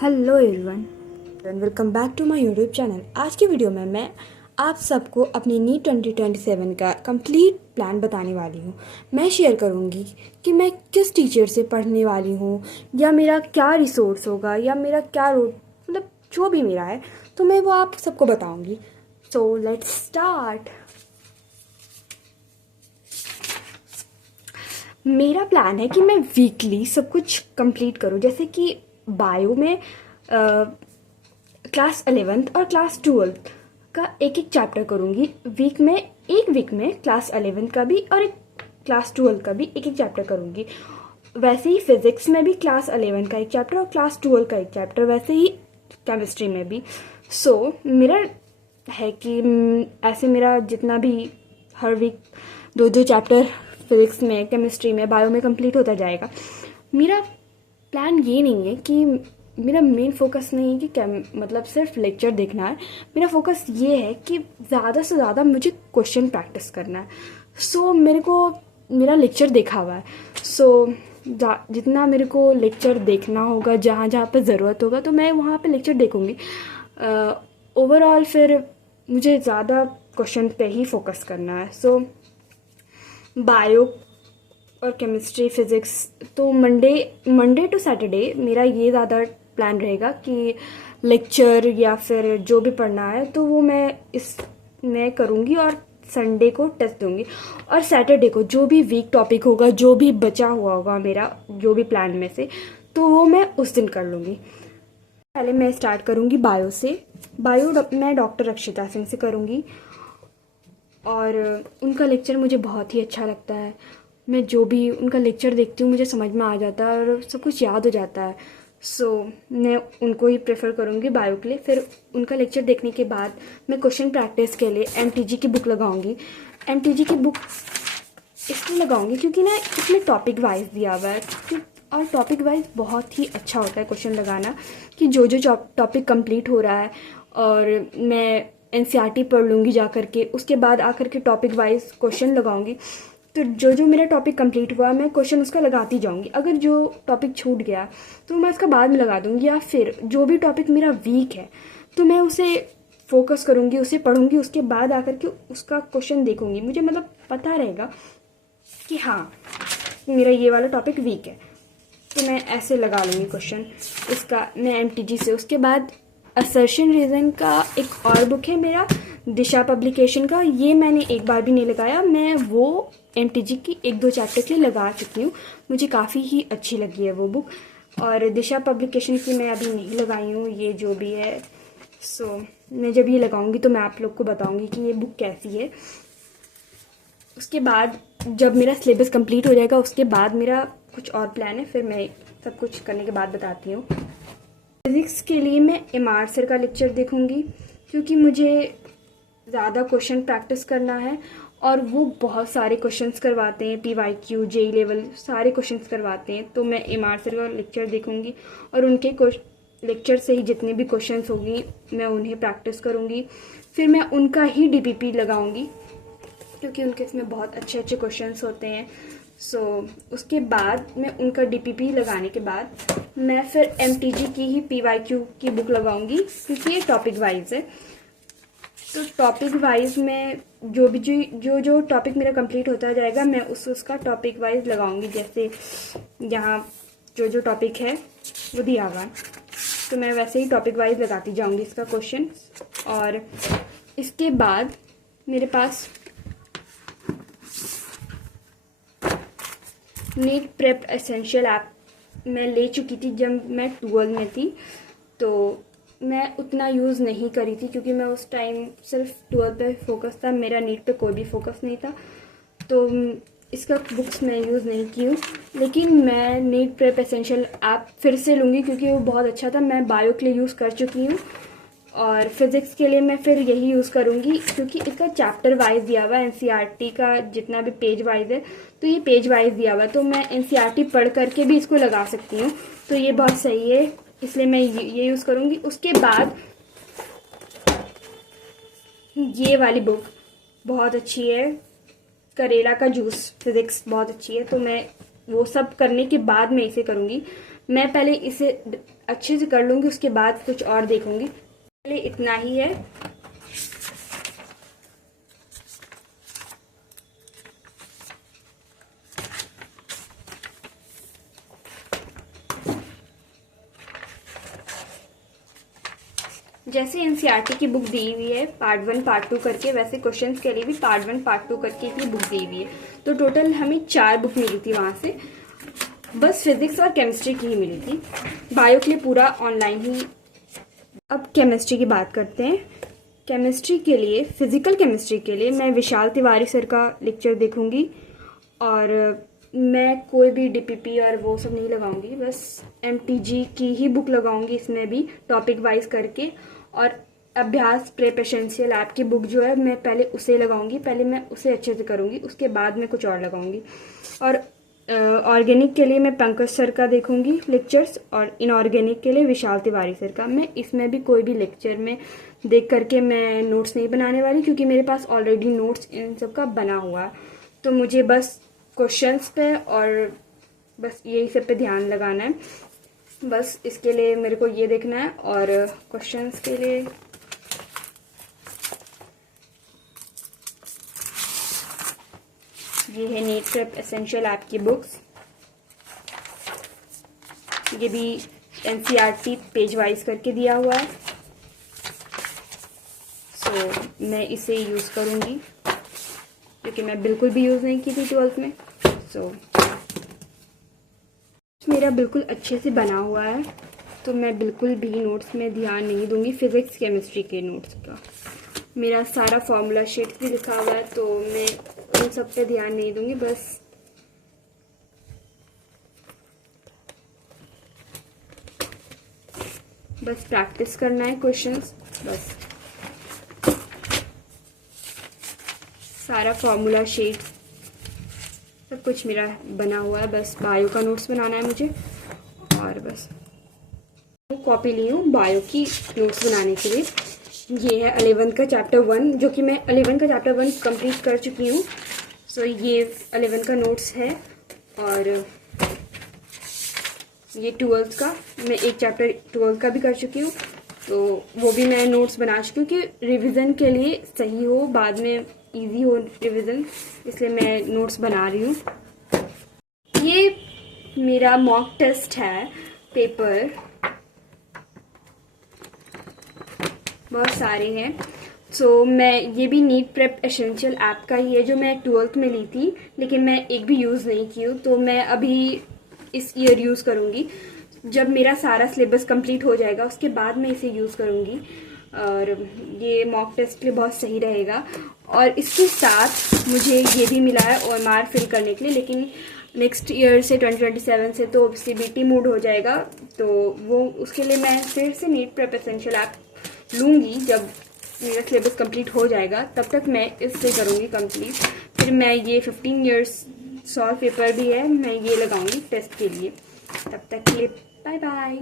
Hello everyone, welcome back to my YouTube channel. आज की video में मैं आप सबको अपनी नीट 2027 का कंप्लीट प्लान बताने वाली हूँ। मैं शेयर करूँगी कि मैं किस टीचर से पढ़ने वाली हूँ, या मेरा क्या रिसोर्स होगा, या मेरा क्या रोड, मतलब जो भी मेरा है तो मैं वो आप सबको बताऊँगी। So let's start. मेरा प्लान है कि मैं वीकली सब कुछ कंप्लीट करूँ। जैसे कि बायो में क्लास 11th और क्लास 12th का एक एक चैप्टर करूँगी वीक में। एक वीक में क्लास 11th का भी और एक क्लास 12th का भी एक एक चैप्टर करूँगी। वैसे ही फिज़िक्स में भी क्लास 11 का एक चैप्टर और क्लास 12 का एक चैप्टर, वैसे ही केमिस्ट्री में भी। मेरा है कि ऐसे मेरा जितना भी हर वीक दो दो चैप्टर फिज़िक्स में, केमिस्ट्री में, बायो में कंप्लीट होता जाएगा। मेरा प्लान ये नहीं है कि मेरा मेन फोकस नहीं है कि क्या मतलब सिर्फ लेक्चर देखना है। मेरा फोकस ये है कि ज़्यादा से ज़्यादा मुझे क्वेश्चन प्रैक्टिस करना है। मेरे को मेरा लेक्चर देखा हुआ है। जितना मेरे को लेक्चर देखना होगा, जहाँ जहाँ पे ज़रूरत होगा तो मैं वहाँ पे लेक्चर देखूँगी। ओवरऑल फिर मुझे ज़्यादा क्वेश्चन पे ही फोकस करना है। बायो और केमिस्ट्री, फिज़िक्स तो मंडे टू सैटरडे मेरा ये ज़्यादा प्लान रहेगा कि लेक्चर या फिर जो भी पढ़ना है तो वो मैं करूँगी, और संडे को टेस्ट दूँगी, और सैटरडे को जो भी वीक टॉपिक होगा, जो भी बचा हुआ होगा मेरा जो भी प्लान में से, तो वो मैं उस दिन कर लूँगी। पहले मैं स्टार्ट करूँगी बायो से। मैं डॉक्टर रक्षिता सिंह से करूँगी, और उनका लेक्चर मुझे बहुत ही अच्छा लगता है। मैं जो भी उनका लेक्चर देखती हूँ मुझे समझ में आ जाता है और सब कुछ याद हो जाता है। मैं उनको ही प्रेफर करूँगी बायो के लिए। फिर उनका लेक्चर देखने के बाद मैं क्वेश्चन प्रैक्टिस के लिए एमटीजी की बुक लगाऊंगी। एमटीजी की बुक इसलिए लगाऊंगी क्योंकि ना इसमें टॉपिक वाइज दिया हुआ है, और टॉपिक वाइज बहुत ही अच्छा होता है क्वेश्चन लगाना, कि जो जो टॉपिक कंप्लीट हो रहा है, और मैं एनसीईआरटी पढ़ लूँगी जा करके, उसके बाद आकर के टॉपिक वाइज क्वेश्चन लगाऊंगी। तो जो जो मेरा टॉपिक कंप्लीट हुआ मैं क्वेश्चन उसका लगाती जाऊंगी। अगर जो टॉपिक छूट गया तो मैं उसका बाद में लगा दूंगी, या फिर जो भी टॉपिक मेरा वीक है तो मैं उसे फोकस करूंगी, उसे पढ़ूंगी, उसके बाद आकर के उसका क्वेश्चन देखूंगी। मुझे मतलब पता रहेगा कि हाँ मेरा ये वाला टॉपिक वीक है, तो मैं ऐसे लगा लूँगी क्वेश्चन इसका मैं एमटीजी से। उसके बाद असर्शन रीज़न का एक और बुक है मेरा, दिशा पब्लिकेशन का। ये मैंने एक बार भी नहीं लगाया, मैं वो एमटीजी की एक दो चैप्टर के लिए लगा चुकी हूँ। मुझे काफ़ी ही अच्छी लगी है वो बुक, और दिशा पब्लिकेशन की मैं अभी नहीं लगाई हूँ ये जो भी है। मैं जब ये लगाऊंगी तो मैं आप लोग को बताऊंगी कि ये बुक कैसी है। उसके बाद जब मेरा सिलेबस कंप्लीट हो जाएगा उसके बाद मेरा कुछ और प्लान है, फिर मैं सब कुछ करने के बाद बताती हूँ। फिज़िक्स के लिए मैं एमआर सर का लेक्चर देखूंगी, क्योंकि मुझे ज़्यादा क्वेश्चन प्रैक्टिस करना है, और वो बहुत सारे क्वेश्चंस करवाते हैं, पीवाईक्यू, जेई लेवल सारे क्वेश्चंस करवाते हैं। तो मैं एमआर सर का लेक्चर देखूंगी, और उनके लेक्चर से ही जितने भी क्वेश्चंस होंगी मैं उन्हें प्रैक्टिस करूँगी। फिर मैं उनका ही डीपीपी लगाऊंगी, क्योंकि उनके इसमें बहुत अच्छे अच्छे क्वेश्चंस होते हैं। उसके बाद मैं उनका डीपीपी लगाने के बाद मैं फिर एमटीजी की ही पीवाईक्यू की बुक लगाऊंगी, क्योंकि ये टॉपिक वाइज है। तो टॉपिक वाइज में जो टॉपिक मेरा कंप्लीट होता जाएगा मैं उसका टॉपिक वाइज लगाऊंगी। जैसे यहाँ जो टॉपिक है वो दिया हुआ, तो मैं वैसे ही टॉपिक वाइज लगाती जाऊंगी इसका क्वेश्चन। और इसके बाद मेरे पास नीट प्रेप एसेंशियल ऐप मैं ले चुकी थी जब मैं 12 में थी, तो मैं उतना यूज़ नहीं करी थी, क्योंकि मैं उस टाइम सिर्फ 12 पे फोकस था, मेरा नीट पे कोई भी फोकस नहीं था। तो इसका बुक्स मैं यूज़ नहीं की हूँ, लेकिन मैं नीट प्रेप एसेंशियल ऐप फिर से लूँगी, क्योंकि वो बहुत अच्छा था। मैं बायो के लिए यूज़ कर चुकी हूँ, और फिज़िक्स के लिए मैं फिर यही यूज़ करूँगी, क्योंकि इसका चैप्टर वाइज दिया हुआ है। एनसीईआरटी का जितना भी पेज वाइज है तो ये पेज वाइज दिया हुआ है, तो मैं एनसीईआरटी पढ़ करके भी इसको लगा सकती हूँ, तो ये बहुत सही है, इसलिए मैं ये यूज़ करूँगी। उसके बाद ये वाली बुक बहुत अच्छी है, करेला का जूस फिज़िक्स बहुत अच्छी है, तो मैं वो सब करने के बाद मैं इसे करूँगी। मैं पहले इसे अच्छे से कर लूँगी, उसके बाद कुछ और देखूँगी। पहले इतना ही है। जैसे एनसीईआरटी की बुक दी हुई है पार्ट 1 पार्ट 2 करके, वैसे क्वेश्चंस के लिए भी पार्ट 1 पार्ट 2 करके ही बुक दी हुई है। तो टोटल हमें 4 बुक मिली थी वहाँ से, बस फिजिक्स और केमिस्ट्री की ही मिली थी। बायो के लिए पूरा ऑनलाइन ही। अब केमिस्ट्री की बात करते हैं। केमिस्ट्री के लिए, फिजिकल केमिस्ट्री के लिए मैं विशाल तिवारी सर का लेक्चर देखूंगी, और मैं कोई भी डीपीपी और वो सब नहीं लगाऊंगी, बस एमटीजी की ही बुक लगाऊंगी, इसमें भी टॉपिक वाइज करके। और अभ्यास प्रेप एसेंशियल ऐप की बुक जो है मैं पहले उसे लगाऊंगी, पहले मैं उसे अच्छे से करूंगी, उसके बाद मैं कुछ और लगाऊंगी। और ऑर्गेनिक के लिए मैं पंकज सर का देखूंगी लेक्चर्स, और इनऑर्गेनिक के लिए विशाल तिवारी सर का। मैं इसमें भी कोई भी लेक्चर में देख करके मैं नोट्स नहीं बनाने वाली, क्योंकि मेरे पास ऑलरेडी नोट्स इन सब का बना हुआ है। तो मुझे बस क्वेश्चंस पे और बस यही सब पे ध्यान लगाना है। बस इसके लिए मेरे को ये देखना है। और क्वेश्चंस के लिए ये है नीट प्रेप एसेंशियल ऐप की बुक्स। ये भी एनसीईआरटी पेज वाइज करके दिया हुआ है। सो मैं इसे यूज़ करूँगी, क्योंकि मैं बिल्कुल भी यूज़ नहीं की थी 12th में। सो मेरा बिल्कुल अच्छे से बना हुआ है, तो मैं बिल्कुल भी नोट्स में ध्यान नहीं दूंगी। फिजिक्स केमिस्ट्री के नोट्स का मेरा सारा फॉर्मूला शीट भी लिखा हुआ है, तो मैं उन सब पे ध्यान नहीं दूंगी। बस प्रैक्टिस करना है क्वेश्चंस। बस सारा फॉर्मूला शीट सब कुछ मेरा बना हुआ है, बस बायो का नोट्स बनाना है मुझे। और बस कॉपी ली हूँ बायो की नोट्स बनाने के लिए। ये है 11th का चैप्टर 1, जो कि मैं 11th का चैप्टर 1 कंप्लीट कर चुकी हूँ। सो ये 11th का नोट्स है। और ये 12th का, मैं एक चैप्टर 12th का भी कर चुकी हूँ, तो वो भी मैं नोट्स बना चुकी हूँ कि रिवीजन के लिए सही हो, बाद में इजी हो रिवीजन, इसलिए मैं नोट्स बना रही हूँ। ये मेरा मॉक टेस्ट है पेपर, बहुत सारे हैं। सो मैं ये भी नीट प्रेप एसेंशियल ऐप का ही है, जो मैं 12th में ली थी, लेकिन मैं एक भी यूज़ नहीं की हूँ। तो मैं अभी इस ईयर यूज़ करूँगी, जब मेरा सारा सिलेबस कंप्लीट हो जाएगा उसके बाद मैं इसे यूज़ करूँगी। और ये मॉक टेस्ट के लिए बहुत सही रहेगा। और इसके साथ मुझे ये भी मिला है OMR फिल करने के लिए, लेकिन नेक्स्ट ईयर से 2027 से तो CBT मोड हो जाएगा, तो वो उसके लिए मैं फिर से नीट प्रेप एसेंशियल ऐप लूँगी। जब मेरा सिलेबस कंप्लीट हो जाएगा तब तक मैं इससे करूँगी कंप्लीट। फिर मैं ये 15 इयर्स सॉल्व पेपर भी है, मैं ये लगाऊंगी टेस्ट के लिए। तब तक के लिए बाय बाय।